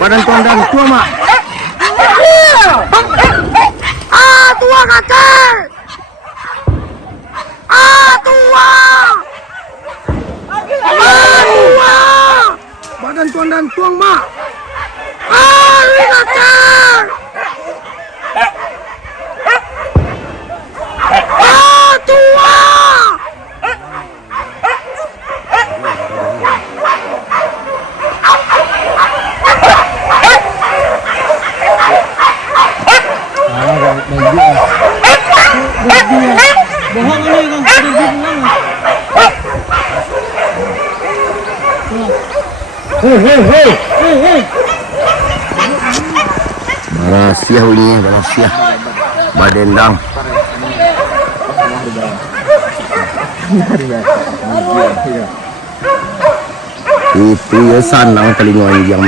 Badan tuan dan tua mak. Tua kakek. Tua. Tua. Badan tuan dan tuang mak. Ini kakek. Tua. Bohong ini kan, Hei. Rahasia ini, rahasia. Badendang. Itu ya sanang telinga yang